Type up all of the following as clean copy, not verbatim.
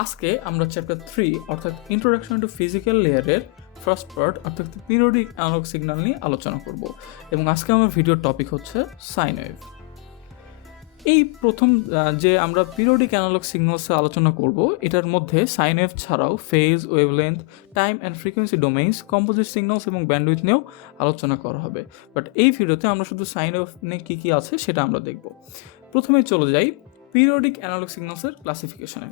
আজকে আমরা চ্যাপ্টার 3 অর্থাৎ ইন্ট্রোডাকশন টু ফিজিক্যাল লেয়ারের ফার্স্ট পার্ট অর্থাৎ পিরিয়ডিক অ্যানালগ সিগন্যাল নিয়ে আলোচনা করব এবং আজকে আমার ভিডিওর টপিক হচ্ছে সাইন ওয়েভ। এই প্রথম যে আমরা পিরিয়ডিক অ্যানালগ সিগন্যালসে আলোচনা করব, এটার মধ্যে সাইন ওয়েভ ছাড়াও phase, wavelength, time and frequency domains, composite signals এবং ব্যান্ডউইথ নিয়েও আলোচনা করা হবে। বাট এই ভিডিওতে আমরা শুধু সাইন ওয়েভ নিয়ে কী কী আছে সেটা আমরা দেখব। প্রথমে চলে যাই পিরিয়ডিক অ্যানালগ সিগন্যালসের ক্লাসিফিকেশনে,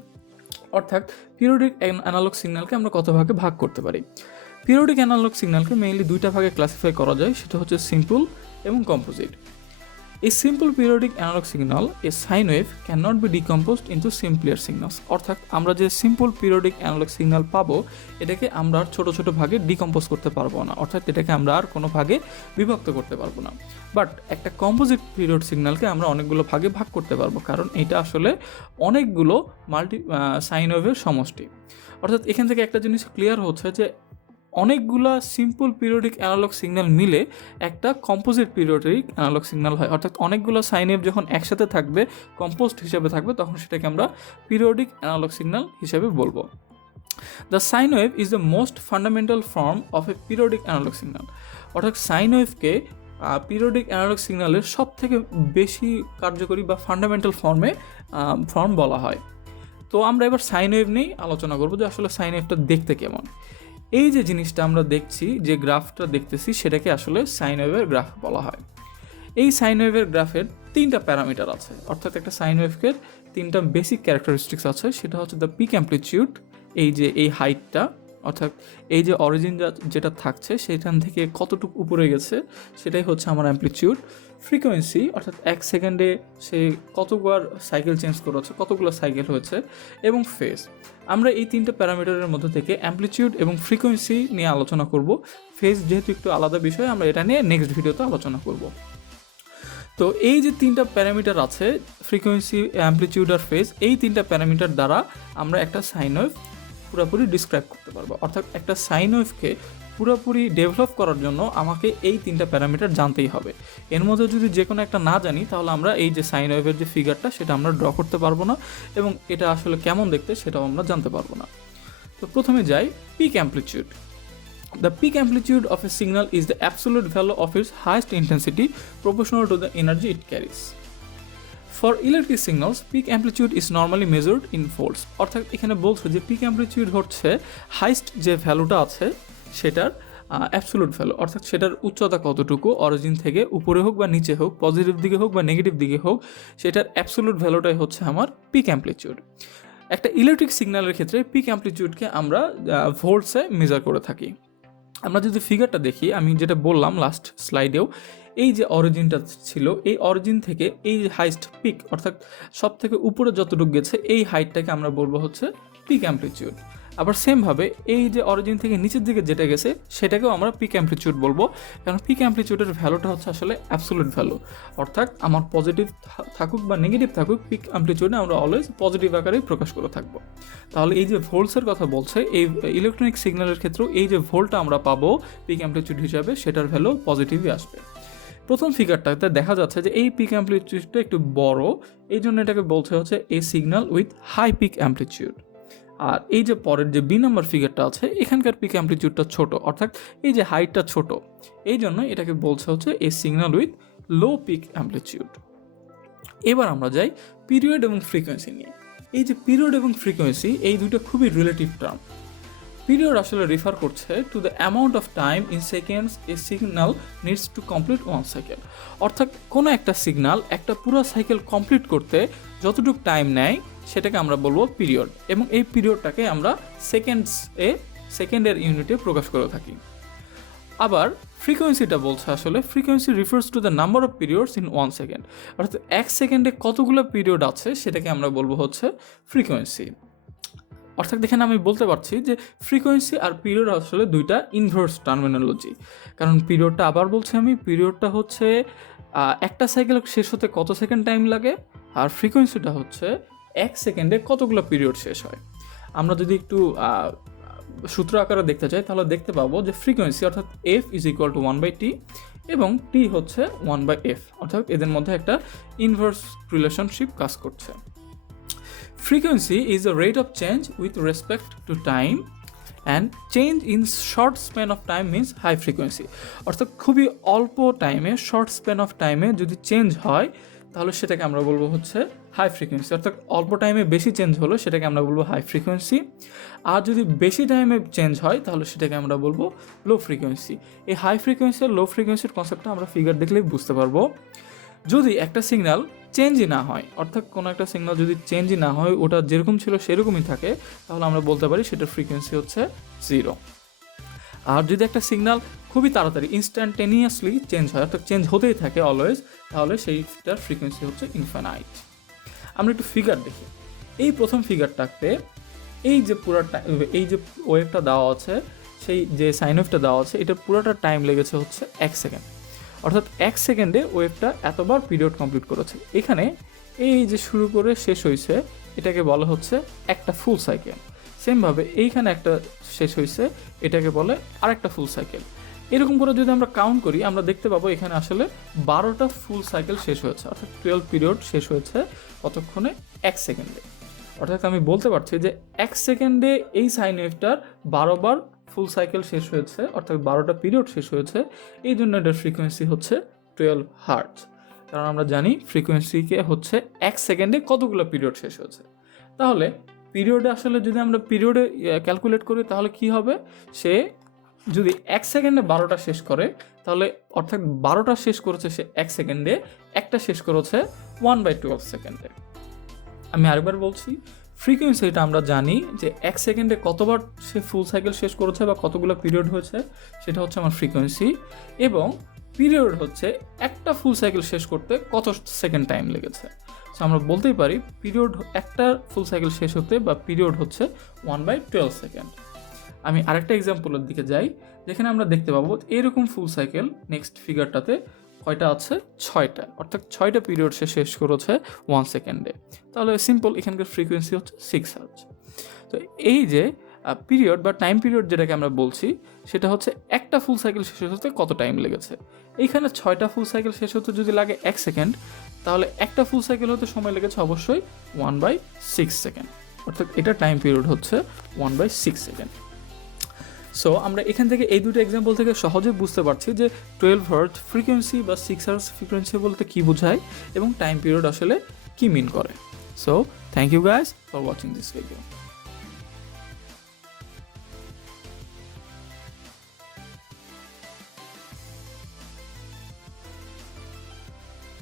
অর্থাৎ পিরিয়ডিক অ্যানালগ সিগন্যালকে আমরা কত ভাগে ভাগ করতে পারি। পিরিয়ডিক অ্যানালগ সিগন্যালকে মেইনলি দুইটা ভাগে ক্লাসিফাই করা যায়, সেটা হচ্ছে সিম্পল এবং composite. A simple periodic analog signal, a sine wave, cannot be decomposed into simpler signals. অর্থাৎ আমরা যে সিম্পল পিরিয়ডিক অ্যানালগ সিগন্যাল পাবো, এটাকে আমরা আর ছোটো ছোটো ভাগে ডিকম্পোজ করতে পারবো না, অর্থাৎ এটাকে আমরা আর কোনো ভাগে বিভক্ত করতে পারবো না। বাট একটা কম্পোজিট পিরিয়ড সিগন্যালকে আমরা অনেকগুলো ভাগে ভাগ করতে পারবো, কারণ এটা আসলে অনেকগুলো সাইন ওয়েভের সমষ্টি। অর্থাৎ এখান থেকে একটা জিনিস ক্লিয়ার হচ্ছে যে অনেকগুলা সিম্পল পিরিয়ডিক অ্যানালগ সিগন্যাল মিলে একটা কম্পোজিট পিরিয়ডিক অ্যানালগ সিগন্যাল হয়। অর্থাৎ অনেকগুলো সাইন ওয়েভ যখন একসাথে থাকবে, কম্পোজড হিসেবে থাকবে, তখন সেটাকে আমরা পিরিয়ডিক অ্যানালগ সিগন্যাল হিসেবে বলবো। The sine wave is the most fundamental form of a periodic analogue signal. অর্থাৎ সাইন ওয়েভকে পিরিয়ডিক অ্যানালগ সিগন্যালের সব থেকে বেশি কার্যকরী বা ফান্ডামেন্টাল ফর্ম বলা হয়। তো আমরা এবার সাইন ওয়েভ নিয়েই আলোচনা করবো যে আসলে সাইন ওয়েভটা দেখতে কেমন। এই যে জিনিসটা আমরা দেখছি, যে গ্রাফটা দেখতেছি, সেটাকে আসলে সাইন ওয়েভের গ্রাফ বলা হয়। এই সাইন ওয়েভের গ্রাফের তিনটা প্যারামিটার আছে, অর্থাৎ একটা সাইন ওয়েভের তিনটা বেসিক ক্যারেক্টারিস্টিক্স আছে। সেটা হচ্ছে দ্য পিক অ্যাম্পলিটিউড, এই হাইটটা, অর্থাৎ এই যে অরিজিন যেটা থাকছে সেখান থেকে কতটুকু উপরে গেছে সেটাই হচ্ছে আমার অ্যাম্পলিটিউড। ফ্রিকোয়েন্সি, অর্থাৎ এক সেকেন্ডে সে কতবার সাইকেল চেঞ্জ করেছে, কতগুলো সাইকেল হয়েছে, এবং ফেজ। আমরা এই তিনটে প্যারামিটারের মধ্যে থেকে অ্যাম্পলিটিউড এবং ফ্রিকোয়েন্সি নিয়ে আলোচনা করব। ফেজ যেহেতু একটু আলাদা বিষয়, আমরা এটা নিয়ে নেক্সট ভিডিওতে আলোচনা করব। তো এই যে তিনটা প্যারামিটার আছে, ফ্রিকোয়েন্সি, অ্যাম্পলিটিউড আর ফেজ, এই তিনটা প্যারামিটার দ্বারা আমরা একটা সাইন ওয়েভ পুরোপুরি ডিসক্রাইব করতে পারবো। অর্থাৎ একটা সাইন ওয়েভকে পুরোপুরি ডেভেলপ করার জন্য আমাকে এই তিনটা প্যারামিটার জানতেই হবে। এর মধ্যে যদি যে কোনো একটা না জানি, তাহলে আমরা এই যে সাইন ওয়েভের যে ফিগারটা, সেটা আমরা ড্র করতে পারবো না এবং এটা আসলে কেমন দেখতে সেটাও আমরা জানতে পারবো না। তো প্রথমে যাই peak amplitude. The peak amplitude of a signal is the absolute value of its highest intensity proportional to the energy it carries. For electric signals, peak amplitude is normally measured in volts. অর্থাৎ এখানে বলছে যে pick amplitude হচ্ছে highest যে ভ্যালুটা আছে সেটার absolute value, অর্থাৎ সেটার উচ্চতা কতটুকু, অরিজিন থেকে উপরে হোক বা নিচে হোক, পজিটিভ দিকে হোক বা নেগেটিভ দিকে হোক, সেটার অ্যাবসোলুট ভ্যালুটাই হচ্ছে আমার পিক অ্যাম্পলিটিউড। একটা ইলেকট্রিক সিগন্যালের ক্ষেত্রে পিক অ্যাম্পলিটিউডকে আমরা ভোল্টসে মেজার করে থাকি। আমরা যদি ফিগারটা দেখি, আমি যেটা বললাম লাস্ট স্লাইডেও, এই যে অরিজিনটা ছিল, এই অরিজিন থেকে এই যে হাইস্ট পিক, অর্থাৎ সব থেকে উপরে যতটুকু গেছে, এই হাইটটাকে আমরা বলবো হচ্ছে পিক অ্যাম্পলিটিউড। আবার সেমভাবে এই যে অরিজিন থেকে নিচের দিকে যেটা গেছে সেটাকেও আমরা পিক অ্যাম্পলিটিউড বলবো, কারণ পিক অ্যাম্পলিটিউডের ভ্যালুটা হচ্ছে আসলে অ্যাবসোলিউট ভ্যালু। অর্থাৎ আমার পজিটিভ থাকুক বা নেগেটিভ থাকুক, পিক অ্যাম্পলিটিউডে আমরা অলওয়েজ পজিটিভ আকারেই প্রকাশ করে থাকবো। তাহলে এই যে ভোল্টসের কথা বলছে, এই ইলেকট্রনিক সিগন্যালের ক্ষেত্রেও এই যে ভোল্টটা আমরা পাবো পিক অ্যাম্পলিটিউড হিসাবে, সেটার ভ্যালু পজিটিভই আসবে। প্রথম ফিগারটাতে দেখা যাচ্ছে যে এই পিক অ্যাম্পলিটিউডটা একটু বড়, এই জন্য এটাকে বলতে হচ্ছে a signal with high peak amplitude. আর এই যে পরের যে বি নাম্বার ফিগারটা আছে, এখানকার পিক অ্যাম্পলিটিউডটা ছোট, অর্থাৎ এই যে হাইটটা ছোট, এই জন্য এটাকে বলছে হচ্ছে a signal with low peak amplitude. এবার আমরা যাই পিরিয়ড এবং ফ্রিকোয়েন্সি নিয়ে। এই যে পিরিয়ড এবং ফ্রিকোয়েন্সি, এই দুটো খুবই রিলেটিভ টার্ম। পিরিয়ড আসলে রেফার করছে to the amount of time in seconds A signal needs to complete one cycle. অর্থাৎ কোনো একটা সিগন্যাল একটা পুরো সাইকেল কমপ্লিট করতে যতটুকু টাইম নেয় সেটাকে আমরা বলবো পিরিয়ড, এবং এই পিরিয়ডটাকে আমরা সেকেন্ডের ইউনিটে প্রকাশ করে থাকি। আবার ফ্রিকোয়েন্সিটা বলছে আসলে frequency refers to the number of periods in one second, অর্থাৎ এক সেকেন্ডে কতগুলো পিরিয়ড আছে সেটাকে আমরা বলবো হচ্ছে ফ্রিকোয়েন্সি। অর্থাৎ দেখেন, আমি বলতে পারছি যে ফ্রিকোয়েন্সি আর পিরিয়ড আসলে দুইটা ইনভার্স টার্মিনোলজি, কারণ পিরিয়ডটা, আবার বলছি আমি, পিরিয়ডটা হচ্ছে একটা সাইকেল শেষ হতে কত সেকেন্ড টাইম লাগে, আর ফ্রিকোয়েন্সিটা হচ্ছে এক সেকেন্ডে কতগুলো পিরিয়ড শেষ হয়। আমরা যদি একটু সূত্র আকারে দেখতে চাই, তাহলে দেখতে পাবো যে ফ্রিকোয়েন্সি অর্থাৎ F is equal to 1/t এবং টি হচ্ছে 1/f, অর্থাৎ এদের মধ্যে একটা ইনভার্স রিলেশনশিপ কাজ করছে। Frequency is the rate of change with respect to time and change in short span of time means high frequency. অর্থাৎ খুবই অল্প টাইমে, শর্ট স্প্যান অফ টাইমে যদি চেঞ্জ হয় তাহলে সেটাকে আমরা বলবো হচ্ছে হাই ফ্রিকোয়েন্সি। অর্থাৎ অল্প টাইমে বেশি চেঞ্জ হলো সেটাকে আমরা বলবো হাই ফ্রিকোয়েন্সি। আর যদি বেশি টাইমে চেঞ্জ হয় তাহলে সেটাকে আমরা বলবো লো ফ্রিকোয়েন্সি। এই হাই ফ্রিকোয়েন্সি আর লো ফ্রিকোয়েন্সির কনসেপ্টটা আমরা ফিগার দেখলেই বুঝতে পারবো। যদি একটা সিগন্যাল চেঞ্জই না হয়, অর্থাৎ কোনো একটা সিগন্যাল যদি চেঞ্জই না হয়, ওটা যেরকম ছিল সেরকমই থাকে, তাহলে আমরা বলতে পারি সেটার ফ্রিকোয়েন্সি হচ্ছে 0। আর যদি একটা সিগন্যাল খুবই তাড়াতাড়ি ইনস্ট্যান্টেনিয়াসলি চেঞ্জ হয়, অর্থাৎ চেঞ্জ হতেই থাকে অলওয়েজ, তাহলে সেইটার ফ্রিকোয়েন্সি হচ্ছে ইনফাইনাইট। আমরা একটু ফিগার দেখি। এই প্রথম ফিগারটাতে এই যে পুরোটা, এই যে ওয়েভটা দেওয়া আছে, সেই যে সাইন ওয়েভটা দেওয়া আছে, এটা পুরোটা টাইম লেগেছে হচ্ছে 1 সেকেন্ড। অর্থাৎ 1 সেকেন্ডে ওয়েভটা এতবার পিরিয়ড কমপ্লিট করেছে। এখানে এই যে শুরু করে শেষ হয়েছে, এটাকে বলা হচ্ছে একটা ফুল সাইকেল। সেমভাবে এইখানে একটা শেষ হয়েছে, এটাকে বলে আরেকটা ফুল সাইকেল। এরকম করে যদি আমরা কাউন্ট করি, আমরা দেখতে পাবো এখানে আসলে 12টা ফুল সাইকেল শেষ হয়েছে, অর্থাৎ 12 পিরিয়ড শেষ হয়েছে কতক্ষণে? 1 সেকেন্ডে। অর্থাৎ আমি বলতে পারছি যে 1 সেকেন্ডে এই সাইন ওয়েভটার 12 বার ফুল সাইকেল শেষ হয়েছে, অর্থাৎ 12টা পিরিয়ড শেষ হয়েছে। এই জন্য এটার ফ্রিকোয়েন্সি হচ্ছে 12 হার্টজ। কারণ আমরা জানি ফ্রিকোয়েন্সিকে হচ্ছে 1 সেকেন্ডে কতগুলো পিরিয়ড শেষ হয়েছে। তাহলে পিরিয়ডে আসলে যদি আমরা পিরিয়ডে ক্যালকুলেট করি তাহলে কি হবে? সে যদি 1 সেকেন্ডে 12টা শেষ করে, তাহলে অর্থাৎ 12টা শেষ করেছে সে 1 সেকেন্ডে, একটা শেষ করেছে 1/12 সেকেন্ডে। আমি আরেকবার বলছি, ফ্রিকোয়েন্সিটা আমরা জানি যে 1 সেকেন্ডে কতবার সে ফুল সাইকেল শেষ করেছে বা কতগুলো পিরিয়ড হয়েছে, সেটা হচ্ছে আমার ফ্রিকোয়েন্সি। এবং পিরিয়ড হচ্ছে একটা ফুল সাইকেল শেষ করতে কত সেকেন্ড টাইম লেগেছে। সো আমরা বলতেই পারি পিরিয়ড, একটা ফুল সাইকেল শেষ হতে বা পিরিয়ড হচ্ছে 1/12 সেকেন্ড। আমি আরেকটা এক্সাম্পলের দিকে যাই, যেখানে আমরা দেখতে পাবো এরকম ফুল সাইকেল নেক্সট ফিগারটাতে কয়টা আছে? 6টা। অর্থাৎ 6টা পিরিয়ড সে শেষ করেছে 1 সেকেন্ডে। তাহলে সিম্পল, এখানকার ফ্রিকোয়েন্সি হচ্ছে 6 হার্টজ। তো এই যে পিরিয়ড বা টাইম পিরিয়ড যেটাকে আমরা বলছি, সেটা হচ্ছে একটা ফুল সাইকেল শেষ হতে কত টাইম লেগেছে। এইখানে 6টা ফুল সাইকেল শেষ হতে যদি লাগে 1 সেকেন্ড, তাহলে একটা ফুল সাইকেল হতে সময় লেগেছে অবশ্যই 1/6 সেকেন্ড। অর্থাৎ এটা টাইম পিরিয়ড হচ্ছে 1/6 সেকেন্ড। সো আমরা এখান থেকে এই দুটো এক্সাম্পল থেকে সহজে বুঝতে পারছি যে 12 হার্টজ ফ্রিকোয়েন্সি বা 6 হার্টজ ফ্রিকোয়েন্সি বলতে কী বোঝায় এবং টাইম পিরিয়ড আসলে কী মিন করে। So thank you guys for watching this video.